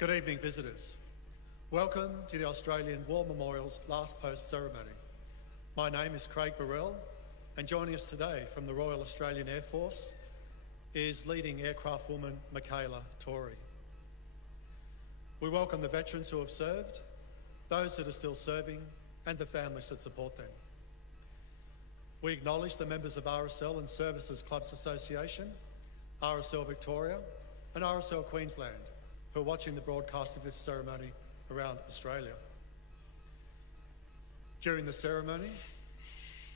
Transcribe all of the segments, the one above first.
Good evening, visitors. Welcome to the Australian War Memorial's last post ceremony. My name is Craig Burrell, and joining us today from the Royal Australian Air Force is leading aircraft woman Michaela Torrey. We welcome the veterans who have served, those that are still serving, and the families that support them. We acknowledge the members of RSL and Services Clubs Association, RSL Victoria, and RSL Queensland, who are watching the broadcast of this ceremony around Australia. During the ceremony,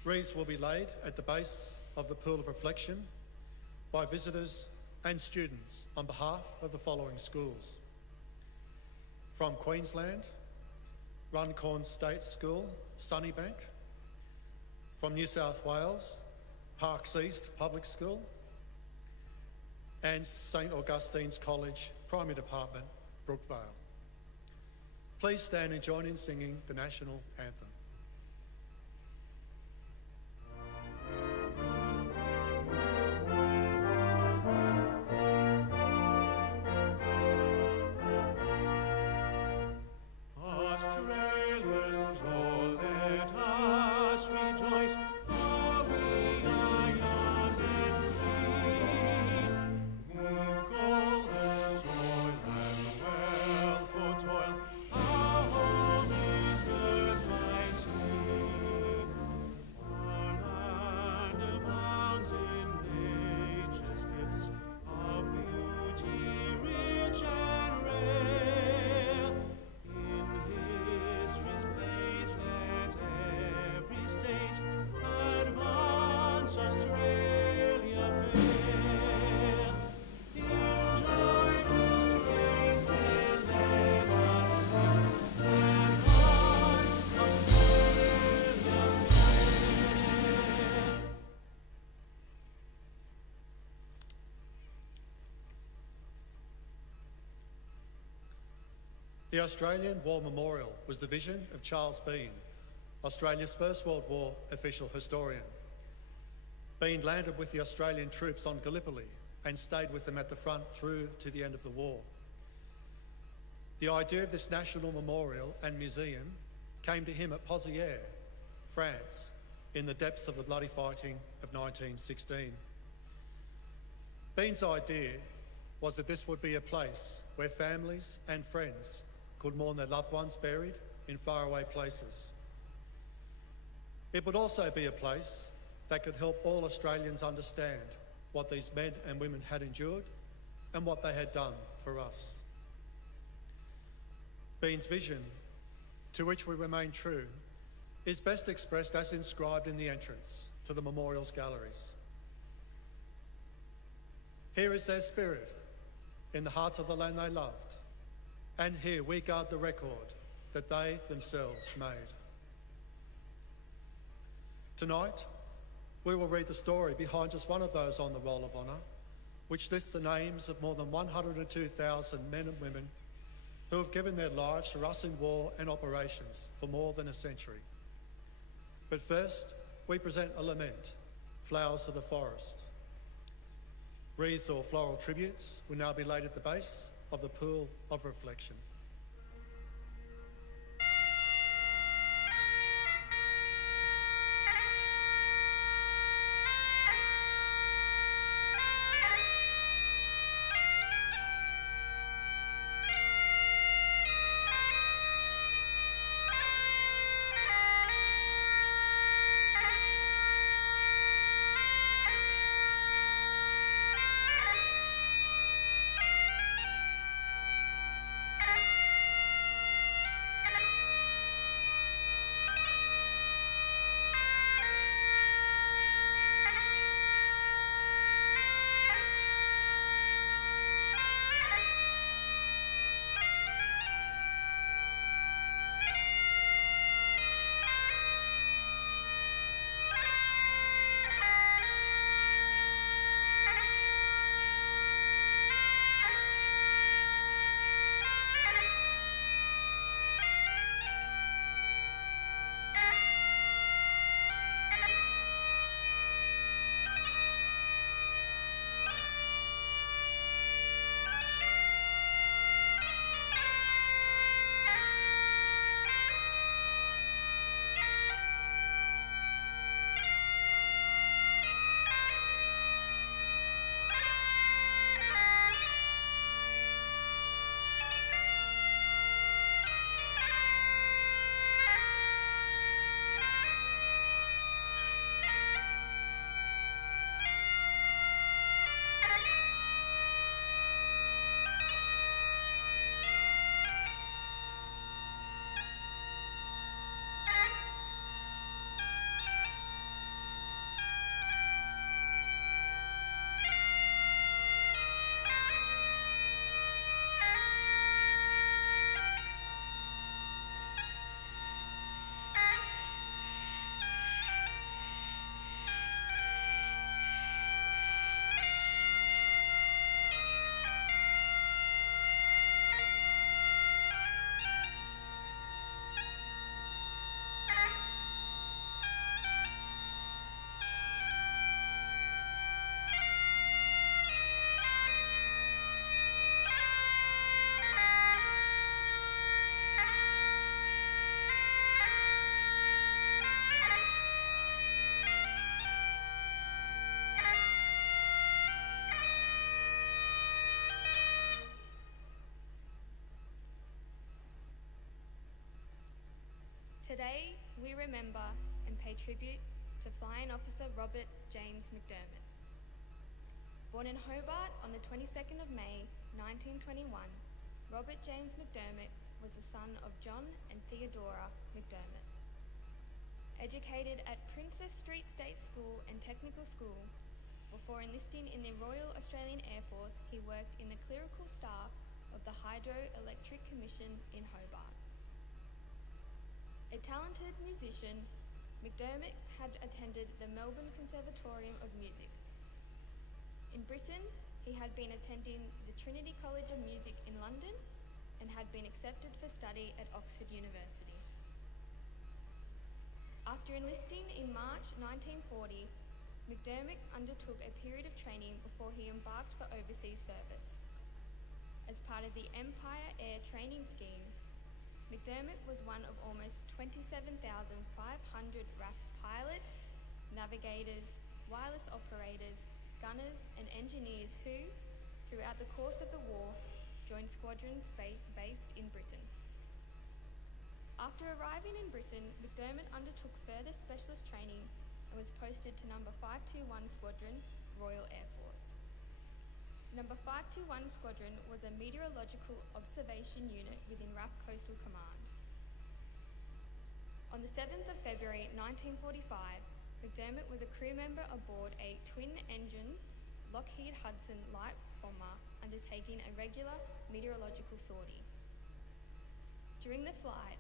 wreaths will be laid at the base of the Pool of Reflection by visitors and students on behalf of the following schools. From Queensland, Runcorn State School, Sunnybank. From New South Wales, Parks East Public School. And St Augustine's College, Primary Department, Brookvale. Please stand and join in singing the National Anthem. The Australian War Memorial was the vision of Charles Bean, Australia's First World War official historian. Bean landed with the Australian troops on Gallipoli and stayed with them at the front through to the end of the war. The idea of this national memorial and museum came to him at Pozières, France, in the depths of the bloody fighting of 1916. Bean's idea was that this would be a place where families and friends could mourn their loved ones buried in faraway places. It would also be a place that could help all Australians understand what these men and women had endured and what they had done for us. Bean's vision, to which we remain true, is best expressed as inscribed in the entrance to the memorial's galleries. Here is their spirit in the hearts of the land they loved, and here we guard the record that they themselves made. Tonight, we will read the story behind just one of those on the Roll of Honour, which lists the names of more than 102,000 men and women who have given their lives for us in war and operations for more than a century. But first, we present a lament, Flowers of the Forest. Wreaths or floral tributes will now be laid at the base of the Pool of Reflection. Today, we remember and pay tribute to Flying Officer Robert James McDermott. Born in Hobart on the 22nd of May, 1921, Robert James McDermott was the son of John and Theodora McDermott. Educated at Princess Street State School and Technical School, before enlisting in the Royal Australian Air Force, he worked in the clerical staff of the Hydroelectric Commission in Hobart. A talented musician, McDermott had attended the Melbourne Conservatorium of Music. In Britain, he had been attending the Trinity College of Music in London and had been accepted for study at Oxford University. After enlisting in March 1940, McDermott undertook a period of training before he embarked for overseas service. As part of the Empire Air Training Scheme, McDermott was one of almost 27,500 RAF pilots, navigators, wireless operators, gunners and engineers who, throughout the course of the war, joined squadrons based in Britain. After arriving in Britain, McDermott undertook further specialist training and was posted to number 521 Squadron, Royal Air Force. Number 521 Squadron was a meteorological observation unit within RAF Coastal Command. On the 7th of February 1945, McDermott was a crew member aboard a twin-engine Lockheed Hudson light bomber undertaking a regular meteorological sortie. During the flight,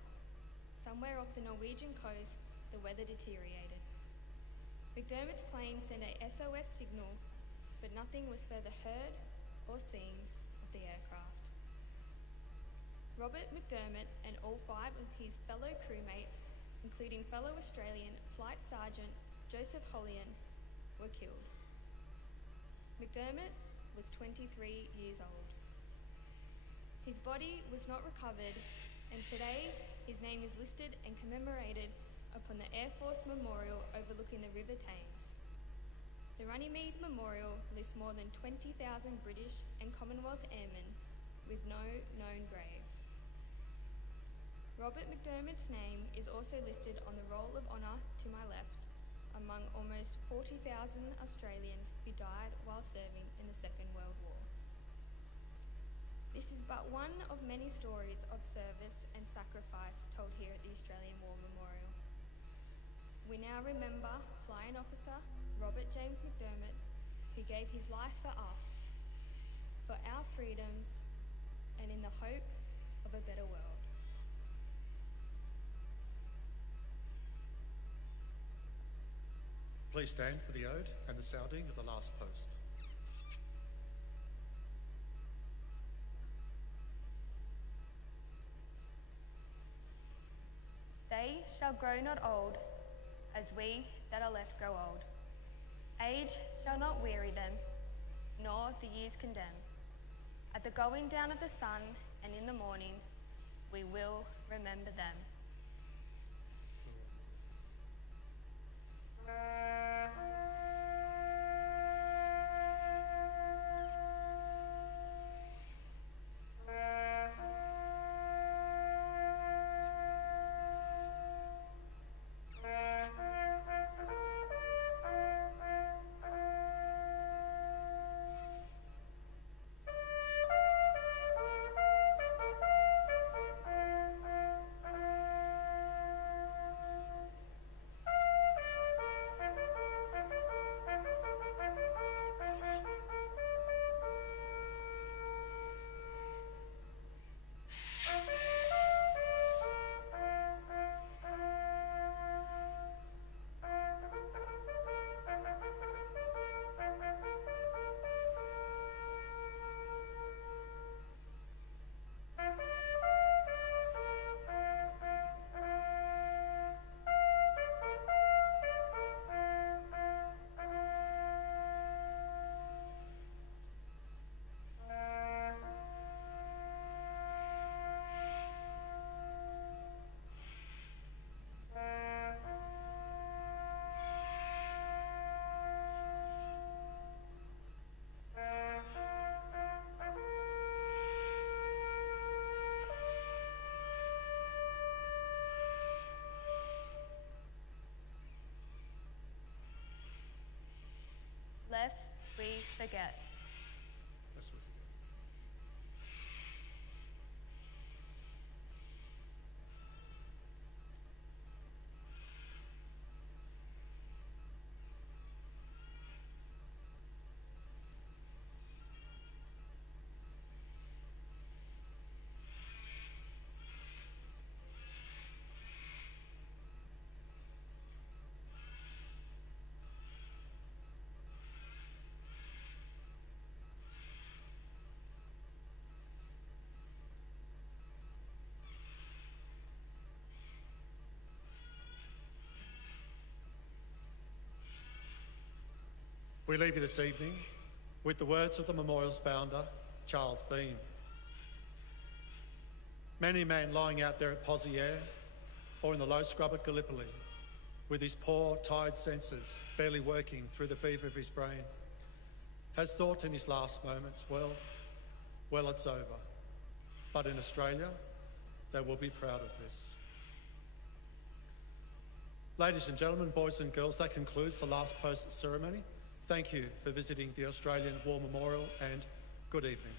somewhere off the Norwegian coast, the weather deteriorated. McDermott's plane sent a SOS signal, but nothing was further heard or seen of the aircraft. Robert McDermott and all 5 of his fellow crewmates, including fellow Australian Flight Sergeant Joseph Hollian, were killed. McDermott was 23 years old. His body was not recovered, and today his name is listed and commemorated upon the Air Force Memorial overlooking the River Thames. The Runnymede Memorial lists more than 20,000 British and Commonwealth airmen with no known grave. Robert McDermott's name is also listed on the Roll of Honour to my left among almost 40,000 Australians who died while serving in the Second World War. This is but one of many stories of service and sacrifice told here at the Australian War Memorial. We now remember Flying Officer Robert James McDermott, who gave his life for us, for our freedoms, and in the hope of a better world. Please stand for the ode and the sounding of the last post. They shall grow not old, as we that are left grow old. Age shall not weary them, nor the years condemn. At the going down of the sun and in the morning, we will remember them. forget. Lest we forget. We leave you this evening with the words of the memorial's founder, Charles Bean. Many a man lying out there at Pozieres or in the low scrub at Gallipoli, with his poor, tired senses barely working through the fever of his brain, has thought in his last moments, well, it's over. But in Australia, they will be proud of this. Ladies and gentlemen, boys and girls, that concludes the last post ceremony. Thank you for visiting the Australian War Memorial and good evening.